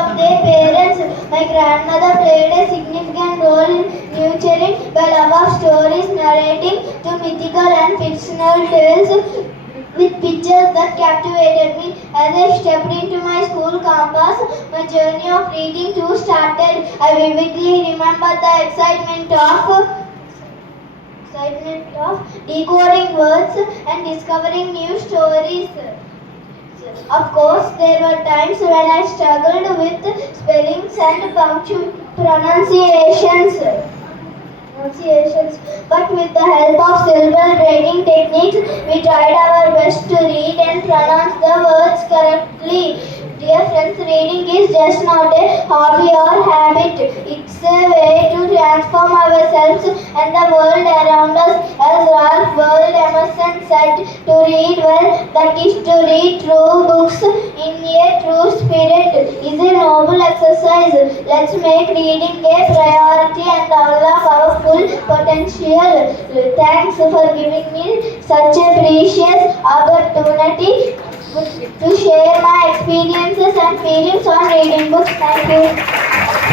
of their parents. My grandmother played a significant role in nurturing the love of stories, narrating to mythical and fictional tales with pictures that captivated me. As I stepped into my school campus, my journey of reading too started. I vividly remember the excitement of decoding words and discovering new stories. Of course, there were times when I struggled with spellings and pronunciations. But with the help of cerebral training techniques, we tried our best to read and pronounce the words correctly. Dear friends, reading is just not a hobby or habit. It's a way to transform ourselves and the world around us. As Ralph Waldo Emerson said, to read well, that is to read true books in a true spirit, is a noble exercise. Let's make reading a priority and unlock our full potential. Thanks for giving me such a precious opportunity to share my experiences and feelings on reading books. Thank you.